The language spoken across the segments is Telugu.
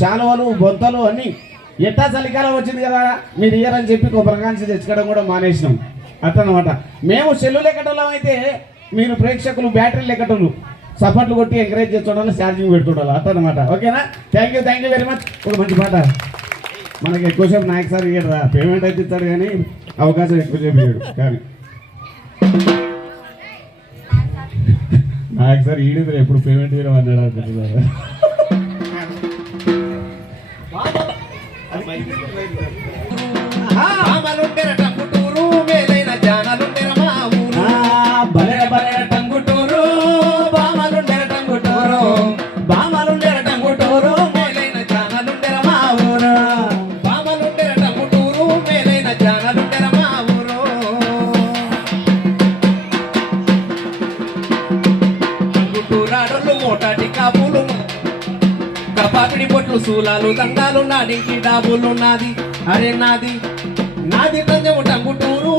మగ్గులు శాలువలు బొంతలు అన్నీ ఎట్టా చలికాలం వచ్చింది కదా మీరు ఇయ్యరని చెప్పి కొబ్బరికాంచి తెచ్చుకోవడం కూడా మానేసినాం. అట్లనమాట మేము సెల్లు లెక్కటోళ్ళం అయితే మీరు ప్రేక్షకులు బ్యాటరీ లెక్కటోళ్ళు సపోర్ట్లు కొట్టి ఎంకరేజ్ చేస్తుండాలి ఛార్జింగ్ పెడుతుండాలి అట్లనమాట ఓకేనా? Thank you thank you very much ఒక మంచి పాట. మనకి ఎక్కువసేపు నాయక్ సార్ ఇయ్యడు పేమెంట్ అయితే ఇస్తాడు కానీ అవకాశం ఎక్కువసేపు ఇయ్యడు కానీ. నాయక్ సార్ ఈడు ఎప్పుడు పేమెంట్ చేయడం అన్నాడు అనుకుంటున్నారు? మామలుండెర టంగుటూరు మేలైన కపాపిడి బొట్లు సూలాలు దండాలు నాడింకి డాబులు నాది. అరే నాది నాది తంజము టంగుటూరు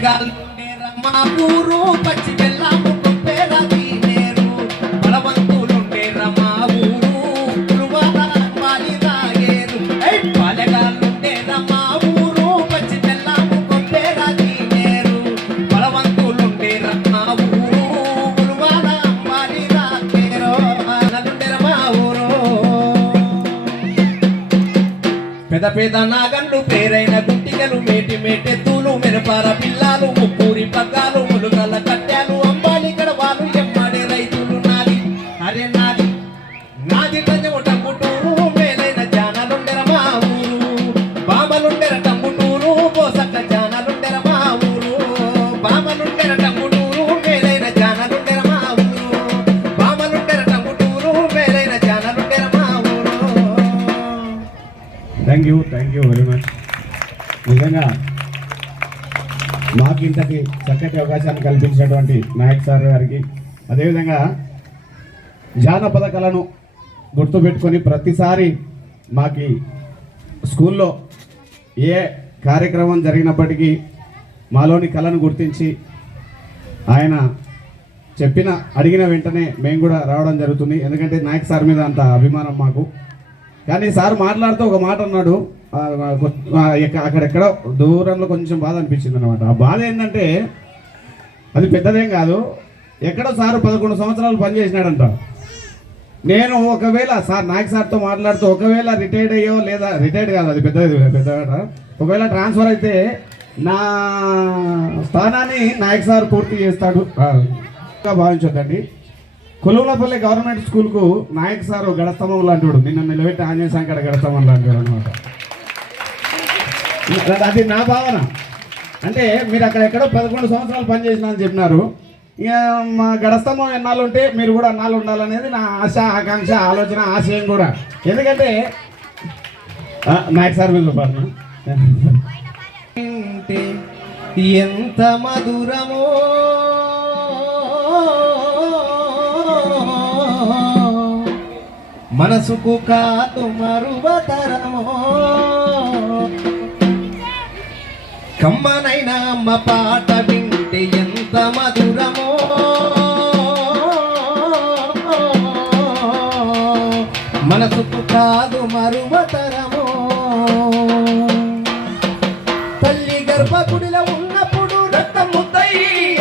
పాటగాళ్ళుండే రమాపూరు పచ్చి బెల్లము కొప్పేర తీనేరు. బలవంతులుండే ఊరు పులువాల పాలి తాగేరు. ఐ పాటగాళ్ళుండే రమాపూరు పచ్చి బెల్లము కొప్పేర తీనేరు. బలవంతులుండే రమాపూరు పులువాల పాలి తాగేరు. నలుండే రమాపూరు పెద పెద నాగన్లు పేరైన గుట్టికలు మేటి మేటెత్తు మెరపార పిల్లాలు ముప్పూరి పగ్గాలు ములుగల కట్టాలు అంబాలి గడవాలు ఎమ్మాడే రైతులు నాది. అరే నాది నాది తంజము టంగుటూరు మేలైన జానలుండెర మా ఊరు. బామలుండెర టంగుటూరు పోసక్క జానలుండెర మా ఊరు. బామలుండెర టంగుటూరు మేలైన జానలుండెర మా ఊరు. బామలుండెర టంగుటూరు మేలైన జానలుండెర మా ఊరు. Thank you thank you very much నిజంగా మాకు ఇంతటి చక్కటి అవకాశాన్ని కల్పించినటువంటి నాయక్ సార్ గారికి. అదేవిధంగా జానపద కళను గుర్తుపెట్టుకొని ప్రతిసారి మాకి స్కూల్లో ఏ కార్యక్రమం జరిగినప్పటికీ మాలోని కళను గుర్తించి ఆయన చెప్పిన అడిగిన వెంటనే మేము కూడా రావడం జరుగుతుంది. ఎందుకంటే నాయక్ సార్ మీద అంత అభిమానం మాకు. కానీ సార్ మాట్లాడుతూ ఒక మాట అన్నాడు. అక్కడెక్కడో దూరంలో కొంచెం బాధ అనిపించింది అనమాట ఆ బాధ ఏంటంటే అది పెద్దదేం కాదు ఎక్కడో సార్ పదకొండు సంవత్సరాలు పనిచేసినాడంట. నేను ఒకవేళ సార్ నాయక్ సార్తో మాట్లాడుతూ ఒకవేళ రిటైర్డ్ అయ్యో లేదా రిటైర్డ్ కాదు అది పెద్దది పెద్ద ఒకవేళ ట్రాన్స్ఫర్ అయితే నా స్థానాన్ని నాయక్ సార్ పూర్తి చేస్తాడు. ఇంకా భావించొద్దండి. కొలువులపల్లి గవర్నమెంట్ స్కూల్కు నాయక్ సార్ గడస్తంభం లాంటివాడు నిన్న నిలబెట్టి ఆంజనేయ సంకట గడస్తంభం లాంటివాడు అనమాట అది నా భావన. అంటే మీరు అక్కడ ఎక్కడో పదకొండు సంవత్సరాలు పనిచేసిన అని చెప్పినారు. ఇక మా గడస్తంభం ఎన్నాళ్ళు ఉంటే మీరు కూడా అన్నాళ్ళు ఉండాలనేది నా ఆశ ఆకాంక్ష ఆలోచన ఆశయం కూడా. ఎందుకంటే నాకు సార్ మీద ఎంత మధురమో మనసుకు కాదు మరువతరమో కమ్మనైన అమ్మ పాట వింటే ఎంత మధురమో. మనసుకు కాదు మరువతరమో తల్లి గర్భగుడిలో ఉన్నప్పుడు రక్తం ముద్దై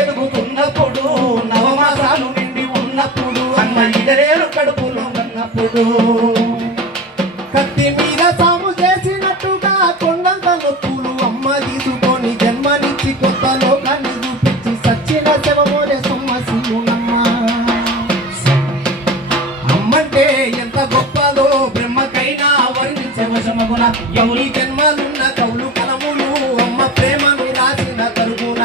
ఎదుగుతున్నప్పుడు నవమాసాలు నిండి ఉన్నప్పుడు అమ్మ ఇదరేరు కడుపులో ఉన్నప్పుడు. కత్తి మీద సాము చేసి వశమగున ఎవరి జన్మలున్న కౌలు కలములు అమ్మ ప్రేమను రాసిన తరుగున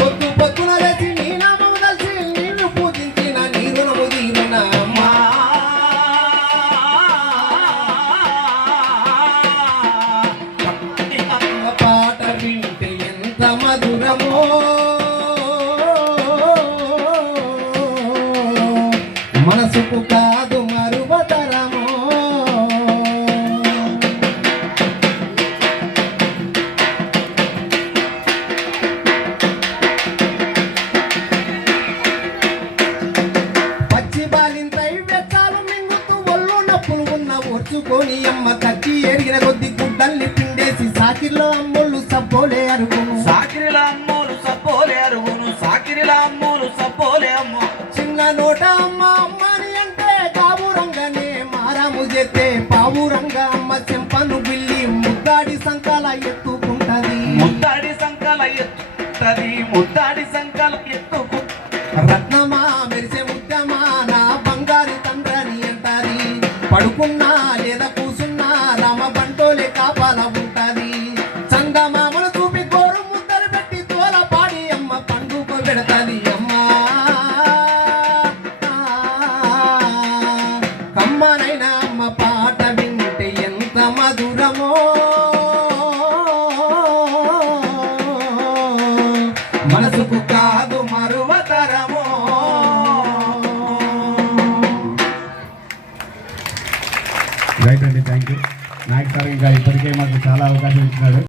పొద్దు పొద్దున లేచి నీ నామము కలిసి నిన్ను పూజించిన నీ రుణము తీరిన అమ్మా పాట వింటే ఎంత మధురమో? మనసుకు కా అమ్మ కచ్చి ఎరిగిన కొద్ది గుడ్డల్ని పిండేసి సాకిర్లో అమ్ముళ్ళు సబ్బోలే అరుగును. సాకిరిల అమ్మోలు సబ్బోలే అరుగును. సాకిరిల అమ్మోలు సబ్బోలే అమ్మో. చిన్న నోట అమ్మ అమ్మని అంటే కావురంగానే మారాము చేస్తే పావురంగా అమ్మ చెంపను బిల్లి ముద్దాడి సంకాల ఎత్తుకుంటది. ముద్దాడి సంకల ఎత్తుతది ముద్దాడి సంకల ఎత్తుకు రత్నమా మెరిసే ముత్యమా నా బంగారు తండ్రని అంటారి పడుకున్నా లేదా మనసుకు కాదు మరువతరమో. రైట్ అండి థ్యాంక్ యూ నాయక్ సార్ ఇంకా ఇప్పటికే మాకు చాలా అవకాశం ఇచ్చినాడు.